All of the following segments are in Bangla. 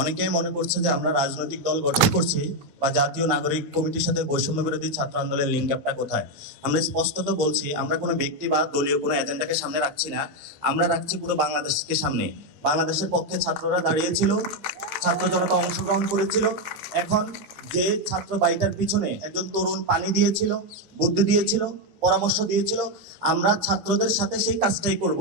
অনেকেই মনে করছে যে আমরা রাজনৈতিক দল গঠন করছি বা জাতীয় নাগরিক কমিটির সাথে বৈষম্য বিরোধী ছাত্র আন্দোলনের লিঙ্ক আপটা কোথায়? আমরা স্পষ্টত বলছি, আমরা কোনো ব্যক্তি বা দলীয় কোনো এজেন্ডাকে সামনে রাখছি না। আমরা রাখছি পুরো বাংলাদেশকে সামনে। বাংলাদেশের পক্ষে ছাত্ররা দাঁড়িয়েছিল, ছাত্র জনতা অংশগ্রহণ করেছিল। এখন যে ছাত্র বাড়িটার পিছনে একজন তরুণ পানি দিয়েছিল, বুদ্ধি দিয়েছিল পরামর্শ দিয়েছিল, আমরা ছাত্রদের সাথে সেই কাজটাই করব।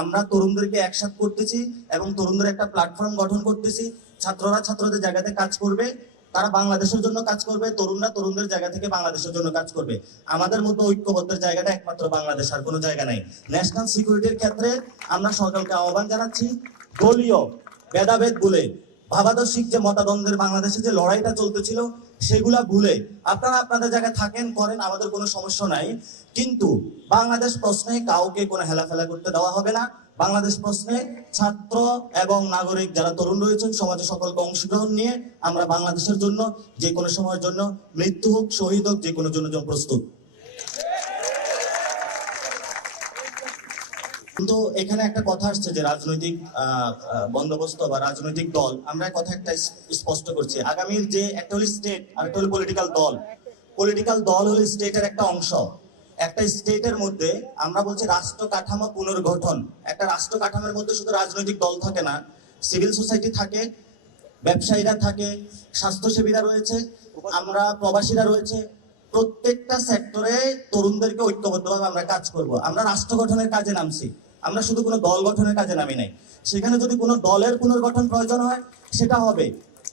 আমরা তরুণদেরকে একসাথ করতেছি এবং তরুণদের একটা প্ল্যাটফর্ম গঠন করতেছি। ছাত্ররা ছাত্রদের জায়গাতে কাজ করবে, তারা বাংলাদেশের জন্য কাজ করবে, তরুণরা তরুণদের জায়গা থেকে বাংলাদেশের জন্য কাজ করবে। আমাদের মতো ঐক্যবদ্ধের জায়গাটা একমাত্র বাংলাদেশ আর কোনো জায়গা নাই। ন্যাশনাল সিকিউরিটির ক্ষেত্রে আমরা সরকারকে আহ্বান জানাচ্ছি, দলীয় ভেদাভেদ ভুলে ভাবাদর্শিক যে মতাদ্বন্দ্বের বাংলাদেশে যে লড়াইটা চলতেছিল সেগুলা ভুলে আপনারা আপনাদের জায়গায় থাকেন, করেন, আমাদের কোনো সমস্যা নাই। কিন্তু বাংলাদেশ প্রশ্নে কাউকে কোনো হেলাফেলা করতে দেওয়া হবে না। বাংলাদেশ প্রশ্নে ছাত্র এবং নাগরিক যারা তরুণ রয়েছেন, সমাজে সকলকে অংশগ্রহণ নিয়ে আমরা বাংলাদেশের জন্য, যে কোনো সময়ের জন্য, মৃত্যু হোক, শহীদ হোক, যে কোনো জন্য প্রস্তুত। কিন্তু এখানে একটা কথা আসছে যে রাজনৈতিক বন্দোবস্ত বা রাজনৈতিক দল, আমরা কথা একটা স্পষ্ট করছি। আগামীর যে একটা হলো স্টেট আর একটা হলো পলিটিক্যাল দল। পলিটিক্যাল দল হলো স্টেটের একটা অংশ। একটা স্টেটের মধ্যে আমরা বলছি রাষ্ট্র কাঠামো পুনর্গঠন। একটা রাষ্ট্র কাঠামোর মধ্যে শুধু রাজনৈতিক দল থাকে না সিভিল সোসাইটি থাকে, ব্যবসায়ীরা থাকে, স্বাস্থ্যসেবীরা রয়েছে, আমরা প্রবাসীরা রয়েছে। প্রত্যেকটা সেক্টরে তরুণদেরকে ঐক্যবদ্ধভাবে আমরা কাজ করব। আমরা রাষ্ট্র গঠনের কাজে নামছি। আমরা শুধু কোনো দল গঠনের কাজে নামি নাই। সেখানে যদি কোনো দলের পুনর্গঠন প্রয়োজন হয়, সেটা হবে।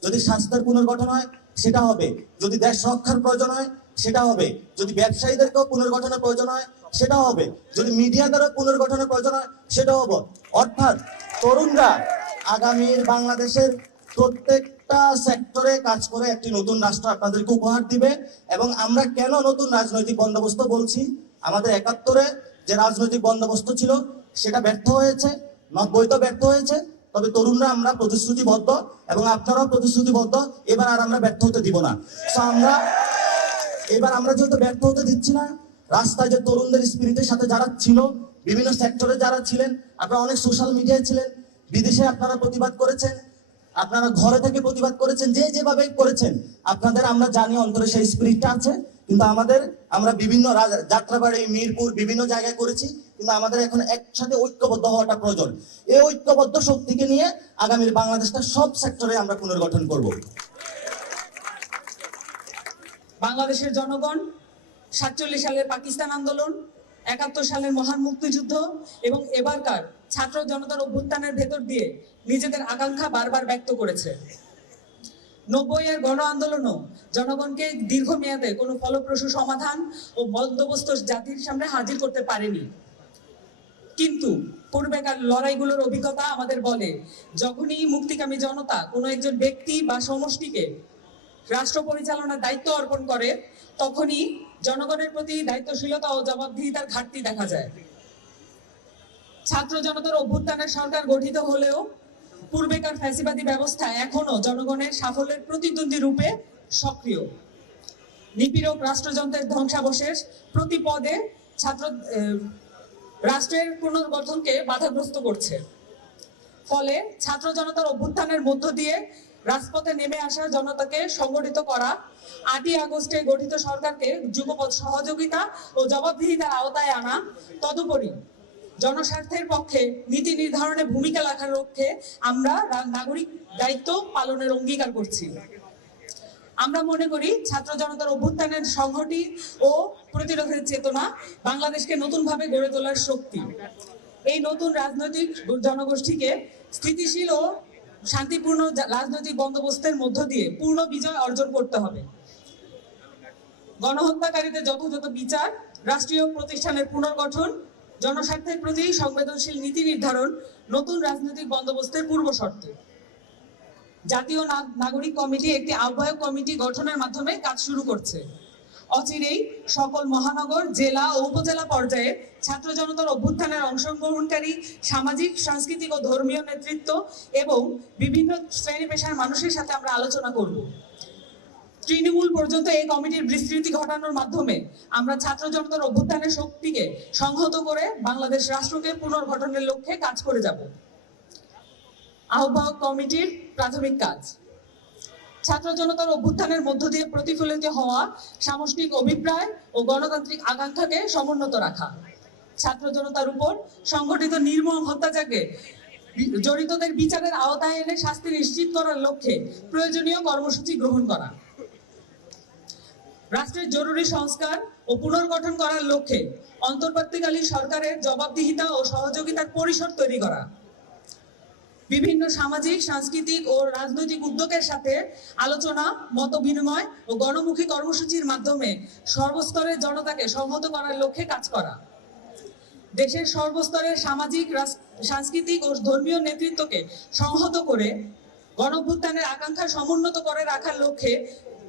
যদি স্বাস্থ্যের পুনর্গঠন হয়, সেটা হবে। যদি দেশ রক্ষার প্রয়োজন হয়, সেটা হবে। যদি ব্যবসায়ীদেরকেও পুনর্গঠনের প্রয়োজন হয়, সেটা হবে। যদি মিডিয়া মিডিয়াদেরও পুনর্গঠনের প্রয়োজন হয় সেটা হবে। অর্থাৎ তরুণরা আগামীর বাংলাদেশের প্রত্যেকটা সেক্টরে কাজ করে একটি নতুন রাষ্ট্র আপনাদেরকে উপহার দিবে। এবং আমরা কেন নতুন রাজনৈতিক বন্দোবস্ত বলছি? আমাদের একাত্তরে যে রাজনৈতিক বন্দোবস্ত ছিল সেটা ব্যর্থ হয়েছে নব্বই তো ব্যর্থ হয়েছে, তবে তরুণরা আমরা প্রতিশ্রুতিবদ্ধ এবং আপনারাও প্রতিশ্রুতিবদ্ধ, এবার আর আমরা ব্যর্থ হতে দিব না। So আমরা এবার আমরা যেহেতু ব্যর্থ হতে দিচ্ছি না, রাস্তায় যে তরুণদের স্পিরিটের সাথে যারা ছিল, বিভিন্ন সেক্টরে যারা ছিলেন, আপনারা অনেক সোশ্যাল মিডিয়ায় ছিলেন, বিদেশে আপনারা প্রতিবাদ করেছেন, আপনারা ঘরে থেকে প্রতিবাদ করেছেন, যে যেভাবে করেছেন, আপনাদের আমরা জানি অন্তরে সেই স্পিরিটটা আছে, কিন্তু আমাদের আমরা বিভিন্ন যাত্রাবাড়ি, মিরপুর বিভিন্ন জায়গায় করেছি কিন্তু আমাদের এখন একসাথে ঐক্যবদ্ধ হওয়াটা প্রয়োজন। এই ঐক্যবদ্ধ শক্তিকে নিয়ে আগামীর বাংলাদেশটা সব সেক্টরে আমরা পুনর্গঠন করব। বাংলাদেশের জনগণ, সাতচল্লিশ সালের পাকিস্তান আন্দোলন, একাত্তর সালের মহান মুক্তিযুদ্ধ এবং এবারকার ছাত্র জনতার অভ্যুত্থানের ভেতর দিয়ে নিজেদের আকাঙ্ক্ষা বারবার ব্যক্ত করেছে। নব্বই এর গণ আন্দোলনও জনগণকে দীর্ঘমেয়াদে কোনো ফলপ্রসূ সমাধান ও বন্দোবস্ত জাতির সামনে হাজির করতে পারেনি। কিন্তু পূর্বেকার লড়াইগুলোর অভিজ্ঞতা আমাদের বলে, যখনই মুক্তিকামী জনতা কোনো একজন ব্যক্তি বা সমষ্টিকে রাষ্ট্র পরিচালনার দায়িত্ব অর্পণ করে, তখনই জনগণের প্রতি দায়িত্বশীলতা ও জবাবদিহিতার ঘাটতি দেখা যায়। ছাত্র জনতার অভ্যুত্থানের সরকার গঠিত হলেও পূর্বেকার ফ্যাসিবাদী ব্যবস্থা এখনও জনগণের সাফল্যের প্রতিদ্বন্দ্বী রূপে সক্রিয়। নিপীড়ক রাষ্ট্রযন্ত্রের ধ্বংসাবশেষ প্রতি পদে ছাত্র রাষ্ট্রের পুনর্গঠনকে বাধাগ্রস্ত করছে। ফলে ছাত্র জনতার অভ্যুত্থানের মধ্য দিয়ে রাজপথে নেমে আসা জনতাকে সংগঠিত করা আটই আগস্টে গঠিত সরকারকে যুগপৎ সহযোগিতা ও জবাবদিহিতার আওতায় আনা, তদুপরি জনস্বার্থের পক্ষে নীতি নির্ধারণে ভূমিকা রাখার লক্ষ্যে আমরা নাগরিক দায়িত্ব পালনের অঙ্গীকার করছি। আমরা মনে করি ছাত্র জনতার অভ্যুত্থানের সংহতি ও প্রতিরোধের চেতনা বাংলাদেশকে নতুনভাবে গড়ে তোলার শক্তি। এই নতুন রাজনৈতিক জনগোষ্ঠীকে স্থিতিশীল ও শান্তিপূর্ণ রাজনৈতিক বন্দোবস্তের মধ্য দিয়ে পূর্ণ বিজয় অর্জন করতে হবে। গণহত্যাকারীদের যথাযথ বিচার, রাষ্ট্রীয় প্রতিষ্ঠানের পুনর্গঠন, জনস্বার্থের প্রতি সংবেদনশীল নীতি নির্ধারণ, নতুন রাজনৈতিক বন্দোবস্তের পূর্ব শর্ত জাতীয় নাগরিক কমিটি একটি আহ্বায়ক কমিটি গঠনের মাধ্যমে কাজ শুরু করছে। অচিরেই সকল মহানগর, জেলা ও উপজেলা পর্যায়ে ছাত্র জনতার অভ্যুত্থানের অংশগ্রহণকারী সামাজিক, সাংস্কৃতিক ও ধর্মীয় নেতৃত্ব এবং বিভিন্ন শ্রেণি পেশার মানুষের সাথে আমরা আলোচনা করব। তৃণমূল পর্যন্ত এই কমিটির বিস্তৃতি ঘটানোর মাধ্যমে আমরা ছাত্র জনতার অভ্যুত্থানের শক্তিকে সংহত করে বাংলাদেশ রাষ্ট্রকে পুনর্গঠনের লক্ষ্যে কাজ করে যাব। আহ্বায়ক কমিটির প্রাথমিক কাজ। ছাত্র জনতার অভ্যুত্থানের মধ্য দিয়ে প্রতিফলিত হওয়া সামষ্টিক অভিপ্রায় ও গণতান্ত্রিক আকাঙ্ক্ষাকে সমুন্নত রাখা। ছাত্র জনতার উপর সংগঠিত নির্মম বি- জড়িতদের বিচারের আওতায় এনে শাস্তি নিশ্চিত করার লক্ষ্যে প্রয়োজনীয় কর্মসূচি গ্রহণ করা। রাষ্ট্রের জরুরি সংস্কার ও পুনর্গঠন করার লক্ষ্যে অন্তর্বর্তীকালীন সরকারের জবাবদিহিতা ও সহযোগিতার পরিসর তৈরি করা। বিভিন্ন সামাজিক, সাংস্কৃতিক ও রাজনৈতিক উদ্যোগের সাথে আলোচনা, মত বিনিময় ও গণমুখী কর্মসূচির মাধ্যমে সর্বস্তরের জনতাকে সংহত করার লক্ষ্যে কাজ করা। দেশের সর্বস্তরের সামাজিক সাংস্কৃতিক ও ধর্মীয় নেতৃত্বকে সংহত করে গণভ্যুত্থানের আকাঙ্ক্ষা সমুন্নত করে রাখার লক্ষ্যে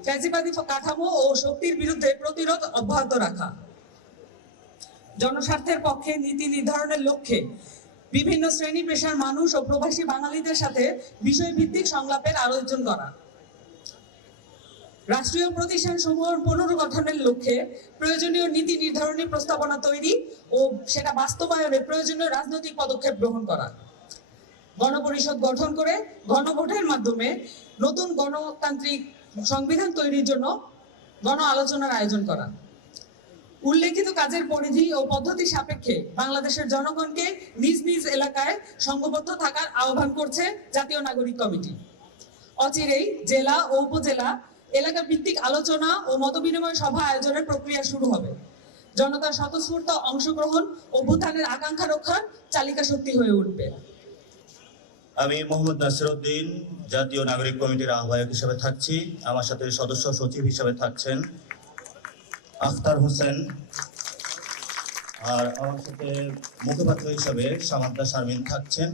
ফ্যাসিবাদী কাঠামো ও শক্তির বিরুদ্ধে প্রতিরোধ অব্যাহত রাখা। জনস্বার্থের পক্ষে নীতি নির্ধারণের লক্ষ্যে বিভিন্ন শ্রেণি পেশার মানুষ ও প্রবাসী বাঙালিদের সাথে বিষয়ভিত্তিক সংলাপের আয়োজন করা। রাষ্ট্রীয় প্রতিষ্ঠান সমূহের পুনর্গঠনের লক্ষ্যে প্রয়োজনীয় নীতি নির্ধারণী প্রস্তাবনা তৈরি ও সেটা বাস্তবায়নে প্রয়োজনীয় রাজনৈতিক পদক্ষেপ গ্রহণ করা। গণপরিষদ গঠন করে গণভোটের মাধ্যমে নতুন গণতান্ত্রিক সংবিধান তৈরির জন্য গণ আলোচনার আয়োজন করা। উল্লেখিত কাজের পরিধি ও পদ্ধতি সাপেক্ষে বাংলাদেশের জনগণকে নিজ নিজ এলাকায় সংঘবদ্ধ থাকার আহ্বান করছে জাতীয় নাগরিক কমিটি। অচিরেই জেলা ও উপজেলা এলাকা ভিত্তিক আলোচনা ও মতবিনিময় সভা আয়োজনের প্রক্রিয়া শুরু হবে। জনতার স্বতঃস্ফূর্ত অংশগ্রহণ ও ভূতানের আকাঙ্ক্ষা রক্ষার চালিকা শক্তি হয়ে উঠবে। আমি মোহাম্মদ নাসির উদ্দিন জাতীয় নাগরিক কমিটির আহ্বায়ক হিসেবে থাকছি। আমার সাথে সদস্য সচিব হিসেবে থাকছেন আখতার হোসেন আর আমার সাথে মুখপাত্র হিসাবে সামান্তা শারমিন থাকছেন।